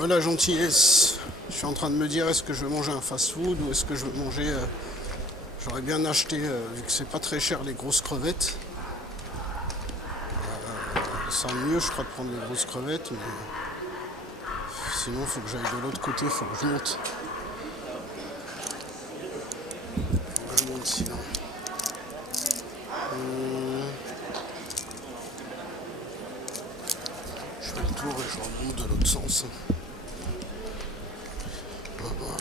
Voilà, gentillesse. Je suis en train de me dire, est-ce que je vais manger un fast-food ou est-ce que je vais manger... J'aurais bien acheté, vu que c'est pas très cher, les grosses crevettes. Ça sent mieux, je crois, de prendre les grosses crevettes, mais sinon, il faut que j'aille de l'autre côté, il faut que je monte. Faut que je monte sinon. Je fais le tour et je remonte de l'autre sens. On va voir.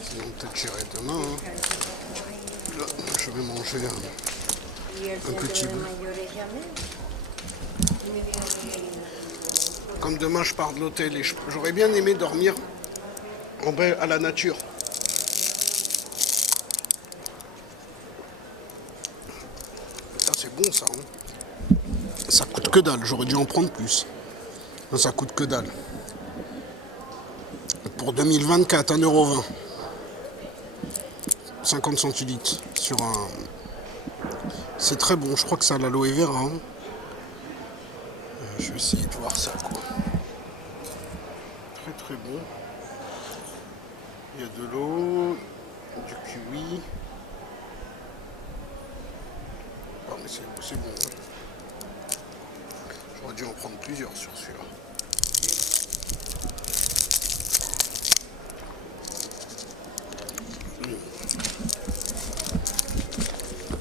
Sinon, peut-être j'irai demain. Là, je vais manger un petit bout. Comme demain, je pars de l'hôtel et j'aurais bien aimé dormir à la nature. Ça, c'est bon, ça. Hein. Ça coûte que dalle. J'aurais dû en prendre plus. Non, ça coûte que dalle. Pour 2024, 1,20 €. 50 centilitres sur un... C'est très bon. Je crois que c'est à l'aloe vera. Hein. Je vais essayer de voir ça, quoi. Très très bon. Il y a de l'eau, du kiwi. Ah, mais c'est bon. Hein. J'aurais dû en prendre plusieurs sur celui-là.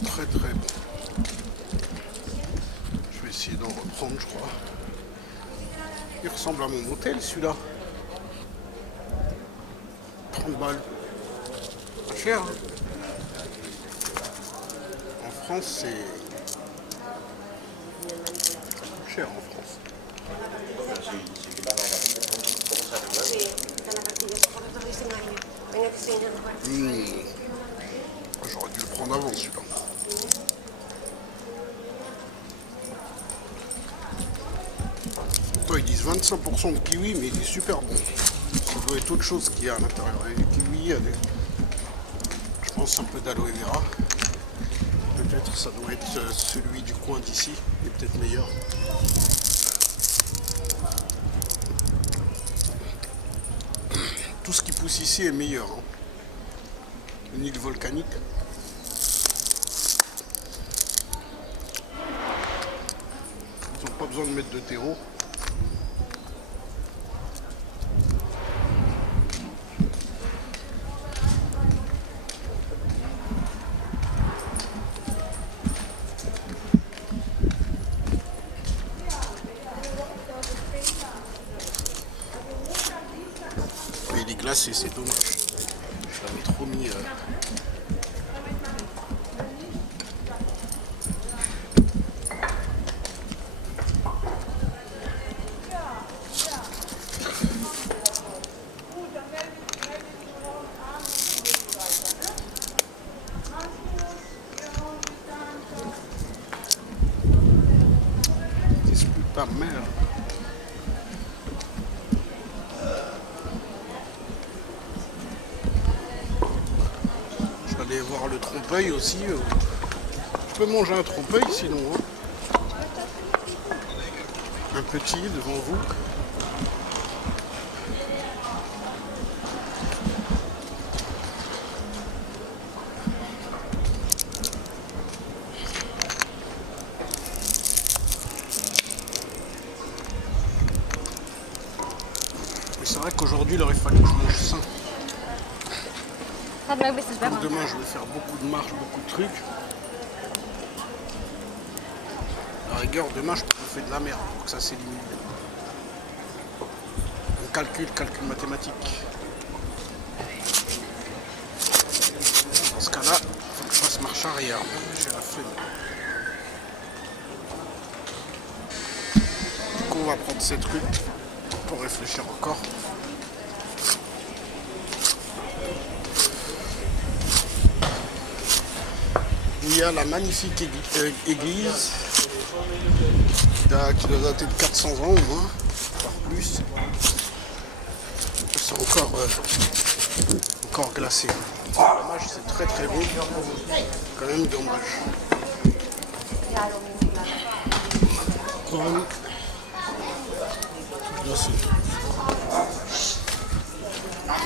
Très très bon. Je vais essayer d'en reprendre, je crois. Il ressemble à mon hôtel, celui-là. 30 balles. Pas cher, hein. En France, c'est cher en France. J'aurais dû le prendre avant, celui-là. Ils disent 25% de kiwi, mais il est super bon. Ça doit être autre chose qu'il y a à l'intérieur. Il y a du kiwi, il y a des... je pense un peu d'aloe vera. Peut-être ça doit être celui du coin d'ici, il est peut-être meilleur. Tout ce qui pousse ici est meilleur. Hein. Une île volcanique. Ils n'ont pas besoin de mettre de terreau. Il est glacé, c'est dommage. Je l'avais trop mis. Dispute ta mère. Aller voir le trompe-l'œil aussi. Je peux manger un trompe-l'œil sinon. Hein. Un petit devant vous. Mais c'est vrai qu'aujourd'hui il aurait fallu que je mange sain. Comme demain, je vais faire beaucoup de marches, beaucoup de trucs. À la rigueur, demain, je fais de la merde pour que ça s'élimine. On calcul mathématique. Dans ce cas-là, il faut que je fasse marche arrière. J'ai la flemme. Du coup, on va prendre ces trucs pour réfléchir encore. Il y a la magnifique église qui doit dater de 400 ans au moins, voire plus. C'est encore glacé. Dommage, c'est très très bon. Quand même dommage. Corn. Là,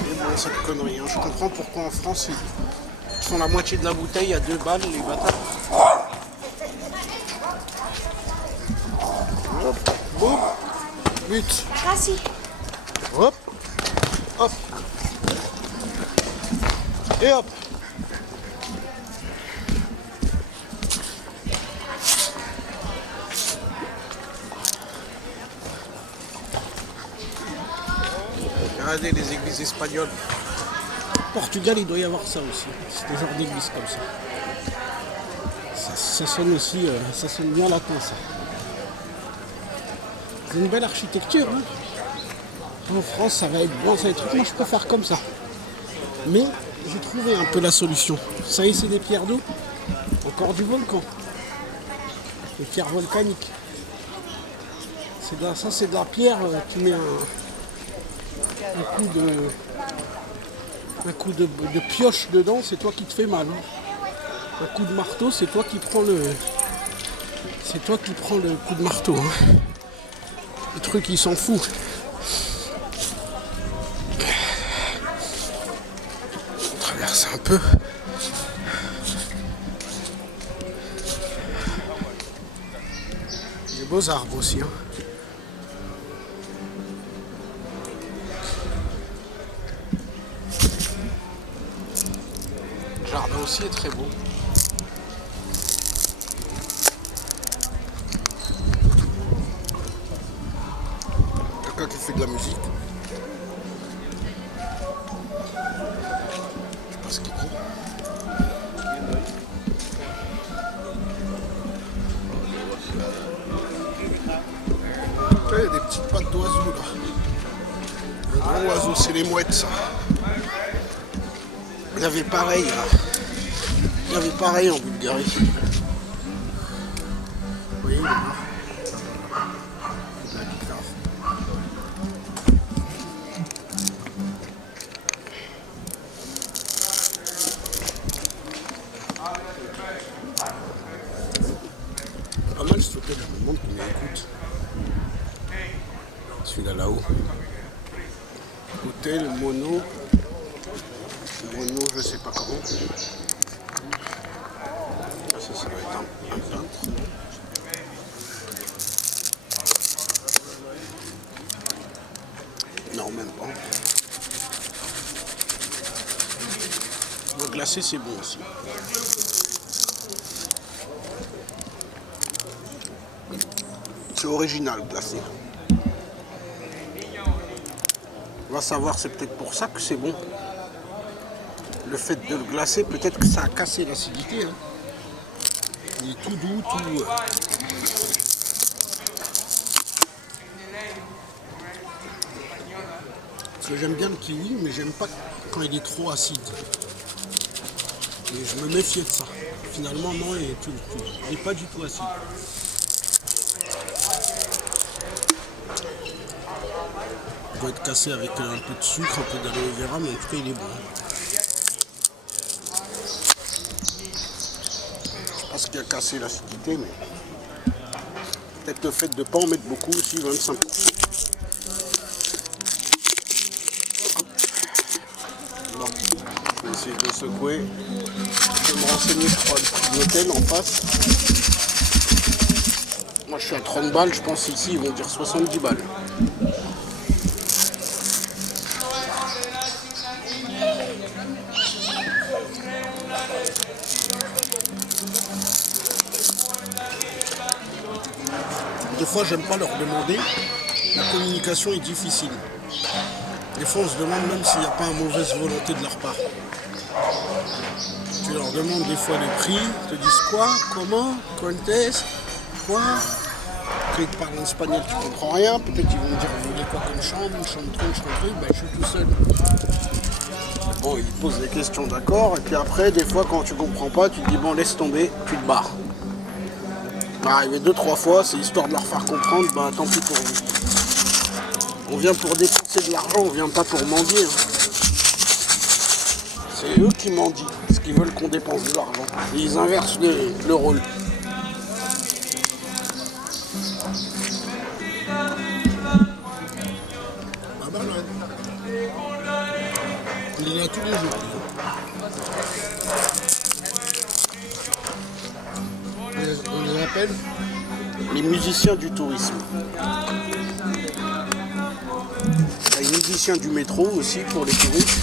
mais bon, cette connerie. Hein. Je comprends pourquoi en France, ils font la moitié de la bouteille à 2 balles, les bâtards. Hop, boum, but. Hop, hop. Et hop. Regardez les églises espagnoles. Au Portugal, il doit y avoir ça aussi. C'est des genres d'églises comme ça. Ça sonne aussi, ça sonne bien latin ça. C'est une belle architecture. Hein. En France, ça va être bon, ça va être... Moi, je peux faire comme ça. Mais j'ai trouvé un peu la solution. Ça y est, c'est des pierres d'eau. Encore du volcan. Des pierres volcaniques. Ça, c'est de la pierre. Tu mets un coup de pioche dedans, c'est toi qui te fais mal. Un coup de marteau, c'est toi qui prends le coup de marteau. Hein. Le truc, il s'en fout. On traverse un peu. Des beaux arbres aussi. Hein. Le jardin aussi est très beau. Quelqu'un qui fait de la musique. Je sais pas ce qu'il dit. Il y a des petites pattes d'oiseaux là. Le grand oiseau, c'est les mouettes ça. Il y avait pareil là. Il y avait pareil en Bulgarie. Oui, pas mal ce hôtel, je me demande combien il coûte. Celui-là là-haut. Hôtel Mono, je sais pas comment. Ça va être un peintre. Non, même pas. Le glacé, c'est bon aussi. C'est original, glacé. On va savoir, c'est peut-être pour ça que c'est bon. Le fait de le glacer, peut-être que ça a cassé l'acidité. Hein. Il est tout doux, tout... Parce que j'aime bien le kiwi, mais j'aime pas quand il est trop acide. Et je me méfiais de ça. Finalement, non, il n'est pas du tout acide. Il doit être cassé avec un peu de sucre, un peu d'aloe vera, mais en tout cas, il est bon. Je sais pas ce qui a cassé l'acidité, mais peut-être le fait de ne pas en mettre beaucoup aussi, 25%. Bon, je vais essayer de secouer. Je vais me renseigner, je crois, le l'hôtel en face. Moi, je suis à 30 balles, je pense ici, ils vont dire 70 balles. Des fois, j'aime pas leur demander. La communication est difficile. Des fois, on se demande même s'il n'y a pas une mauvaise volonté de leur part. Tu leur demandes des fois le prix, ils te disent quoi, comment, cuánto, quoi. Après, ils te parlent en espagnol, tu comprends rien. Peut-être qu'ils vont te dire, vous voulez quoi comme chambre, une chambre truc, ben, je suis tout seul. Bon, ils te posent des questions, d'accord. Et puis après, des fois, quand tu comprends pas, tu te dis, bon, laisse tomber, tu te barres. Ça arrivé 2-3 fois, c'est histoire de leur faire comprendre, bah tant pis pour vous. On vient pour dépenser de l'argent, on vient pas pour mendier. Hein. C'est eux qui mendient, parce qu'ils veulent qu'on dépense de l'argent. Et ils inversent le rôle. La balade. Il est là tous les jours. On les appelle les musiciens du tourisme. Il y a les musiciens du métro aussi pour les touristes.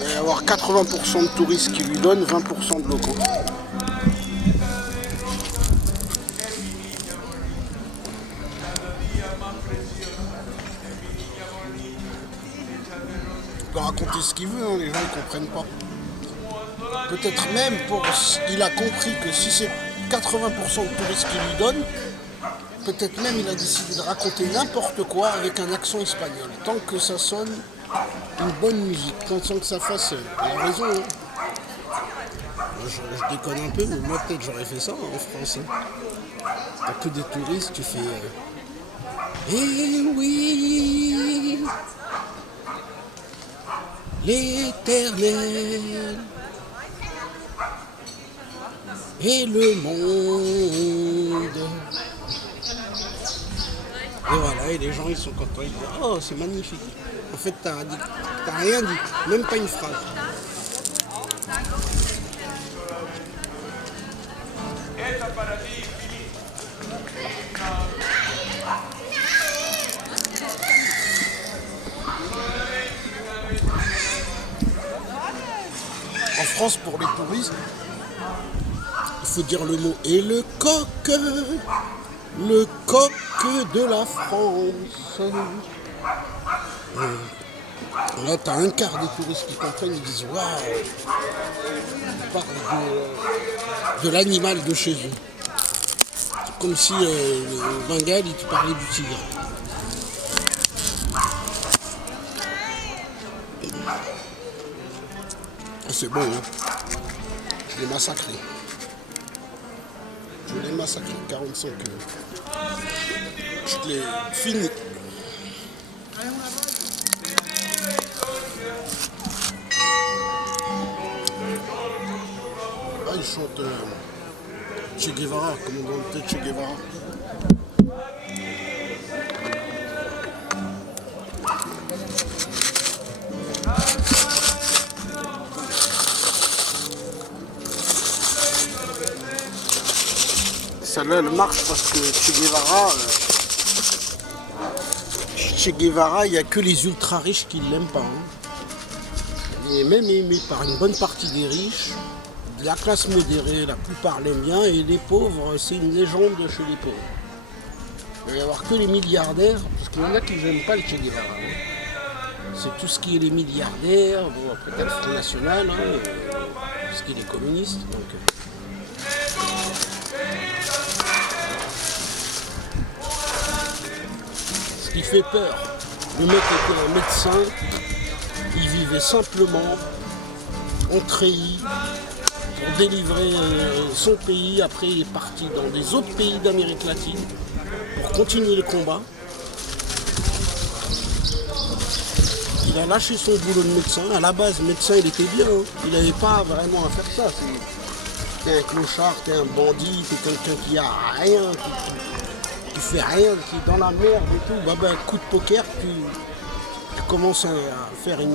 Il va y avoir 80% de touristes qui lui donnent 20% de locaux. Il peut raconter ce qu'il veut, hein, les gens ne comprennent pas. Peut-être même, il a compris que si c'est 80% de touristes qui lui donnent, peut-être même il a décidé de raconter n'importe quoi avec un accent espagnol. Tant que ça sonne une bonne musique, tant que ça fasse... Il a raison, hein. Je déconne un peu, mais moi peut-être j'aurais fait ça en France. Hein. T'as que des touristes, tu fais... Eh oui, l'Éternel et le monde. Et voilà, et les gens ils sont contents, ils disent oh c'est magnifique. En fait t'as rien dit, même pas une phrase. En France pour les touristes, il faut dire le mot et le coq de la France. Là, tu as un quart des touristes qui comprennent, ils disent waouh, ils parlent de l'animal de chez eux. C'est comme si le Bengale, il te parlait du tigre. C'est bon, hein. Je l'ai massacré. 45 Je l'ai fini. Ah, il chante Che Guevara, comme on dit peut-être Che Guevara. Celle-là, elle marche parce que Che Guevara, il n'y a que les ultra riches qui ne l'aiment pas. Hein. Il est même aimé par une bonne partie des riches, de la classe modérée, la plupart l'aiment bien, et les pauvres, c'est une légende chez les pauvres. Il va y avoir que les milliardaires, parce qu'il y en a qui n'aiment pas le Che Guevara. Hein. C'est tout ce qui est les milliardaires, bon après t'as le Front National, hein, tout ce qui est les communistes. Donc, ce qui fait peur, le mec était un médecin, il vivait simplement en treillis pour délivrer son pays. Après il est parti dans des autres pays d'Amérique latine pour continuer le combat. Il a lâché son boulot de médecin. À la base, médecin, il était bien. Hein. Il n'avait pas vraiment à faire ça. T'es un clochard, t'es un bandit, t'es quelqu'un qui a rien, qui fait rien, qui est dans la merde et tout. Bah, coup de poker, tu commences à faire un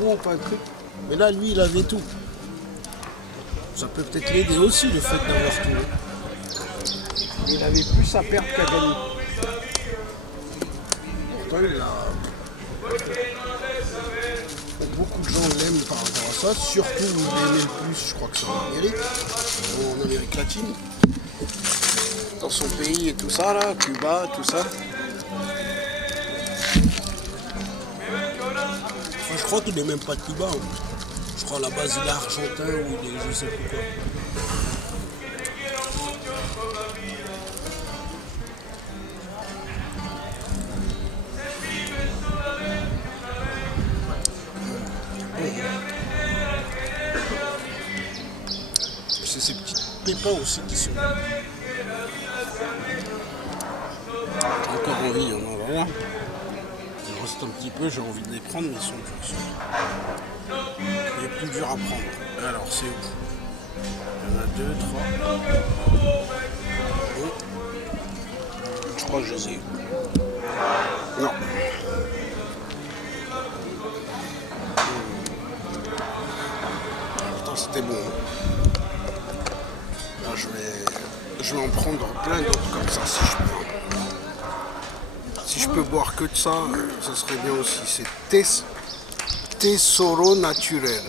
groupe, un truc. Mais là, lui, il avait tout. Ça peut peut-être l'aider aussi, le fait d'avoir tout. Il avait plus à perdre qu'à gagner. Pourtant, il a... Beaucoup de gens l'aiment par rapport à ça, surtout où il l'aimait le plus, je crois que c'est en Amérique latine, dans son pays et tout ça là, Cuba, tout ça. Enfin, je crois qu'il n'est même pas de Cuba. Hein. Je crois à la base il est argentin ou il est je sais plus quoi. C'est ces petits pépins aussi qui sont encore en vie, on en a là. résistent un petit peu, j'ai envie de les prendre, mais ils sont durs. Il est plus dur à prendre. Alors, c'est où? Il y en a 2, 3. Oh. Je crois que je les ai. Non. Putain, c'était bon. Là, je vais en prendre plein d'autres comme ça si je peux. Si je peux boire que de ça, ça serait bien aussi. C'est Tesoro naturel.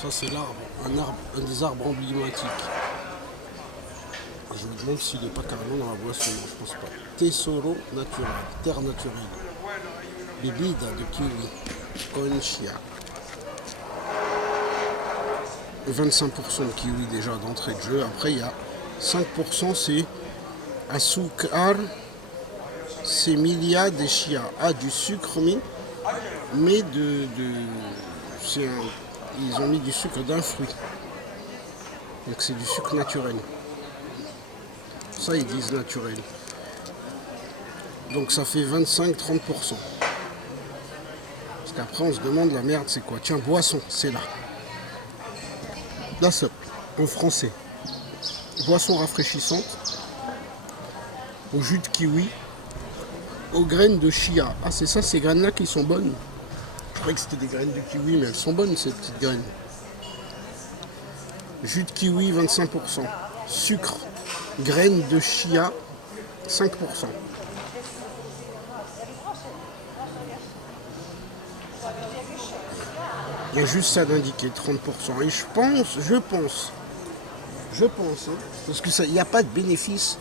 Ça c'est l'arbre, un des arbres emblématiques. Je me demande s'il n'est pas carrément dans la boisson, je pense pas. Tesoro naturel, terre naturelle. Bebida de kiwi, Conchia. 25% de kiwi déjà d'entrée de jeu. Après il y a 5% c'est Azúcar Semilla de Chia. Ah, du sucre mais ils ont mis du sucre d'un fruit. Donc c'est du sucre naturel. Ça ils disent naturel. Donc ça fait 25-30%. Parce qu'après on se demande la merde c'est quoi. Tiens, boisson, c'est là. Là c'est en français. Boisson rafraîchissante. Au jus de kiwi, aux graines de chia. Ah, c'est ça, ces graines-là qui sont bonnes. Je croyais que c'était des graines de kiwi, mais elles sont bonnes, ces petites graines. Jus de kiwi, 25%. Sucre, graines de chia, 5%. Il y a juste ça d'indiqué, 30%. Et je pense, hein, parce que ça, il n'y a pas de bénéfice.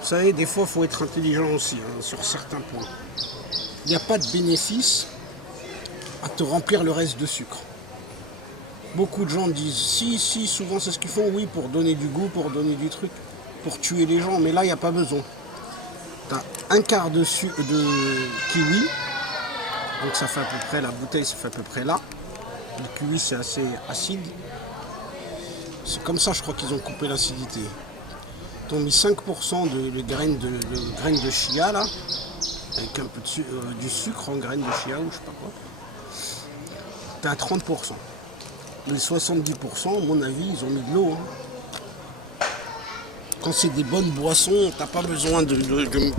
Vous savez, des fois, il faut être intelligent aussi, hein, sur certains points. Il n'y a pas de bénéfice à te remplir le reste de sucre. Beaucoup de gens disent, si, souvent c'est ce qu'ils font, oui, pour donner du goût, pour donner du truc, pour tuer les gens, mais là, il n'y a pas besoin. Tu as un quart de kiwi, donc ça fait à peu près, la bouteille, ça fait à peu près là. Le kiwi, c'est assez acide. C'est comme ça, je crois qu'ils ont coupé l'acidité. Ils ont mis 5% de graines de chia là, avec un peu du sucre en graines de chia ou je sais pas quoi. T'es à 30%. Les 70%, à mon avis, ils ont mis de l'eau. Hein. Quand c'est des bonnes boissons, t'as pas besoin de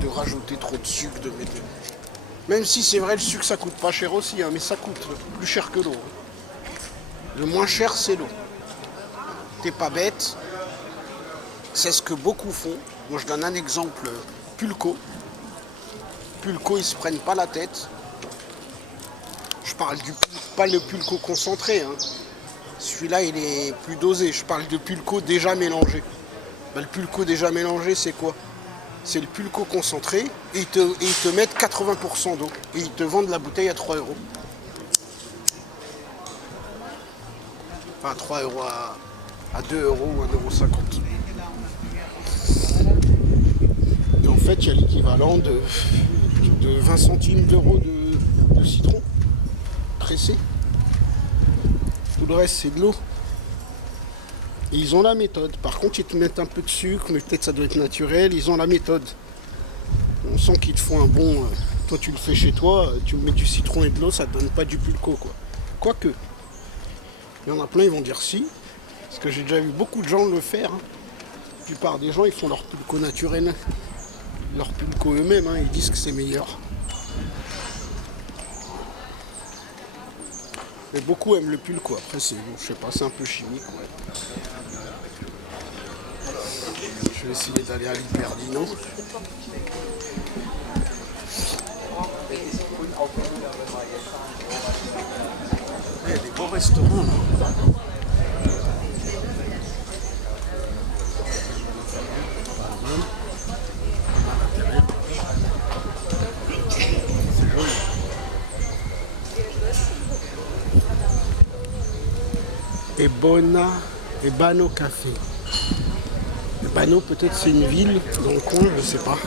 rajouter trop de sucre, de mettre. Même si c'est vrai, le sucre ça coûte pas cher aussi, hein, mais ça coûte plus cher que l'eau. Hein. Le moins cher c'est l'eau. T'es pas bête. C'est ce que beaucoup font. Moi, je donne un exemple. Pulco. Pulco, ils se prennent pas la tête. Je parle pas le Pulco concentré. Hein. Celui-là, il est plus dosé. Je parle de Pulco déjà mélangé. Ben, le Pulco déjà mélangé, c'est quoi? C'est le Pulco concentré. Et ils te mettent 80% d'eau. Et ils te vendent la bouteille à 3 €. Enfin, 3 € à 2 € ou 1,50 €. Et en fait, il y a l'équivalent de 20 centimes d'euros de citron pressé. Tout le reste, c'est de l'eau. Et ils ont la méthode. Par contre, ils te mettent un peu de sucre, mais peut-être ça doit être naturel. Ils ont la méthode. On sent qu'ils te font un bon... toi, tu le fais chez toi, tu mets du citron et de l'eau, ça te donne pas du Pulco, quoi. Quoique, il y en a plein, ils vont dire si. Parce que j'ai déjà vu beaucoup de gens le faire. Hein. La plupart des gens, ils font leur Pulco naturel. Leur Pulco eux-mêmes, hein, ils disent que c'est meilleur. Mais beaucoup aiment le Pulco. Après, c'est, je sais pas, c'est un peu chimique. Ouais. Je vais essayer d'aller à l'Hiperdino. Il y a des beaux restaurants là. C'est joli. Ebano Café. Ebano, peut-être c'est une ville dans le coin, je sais pas.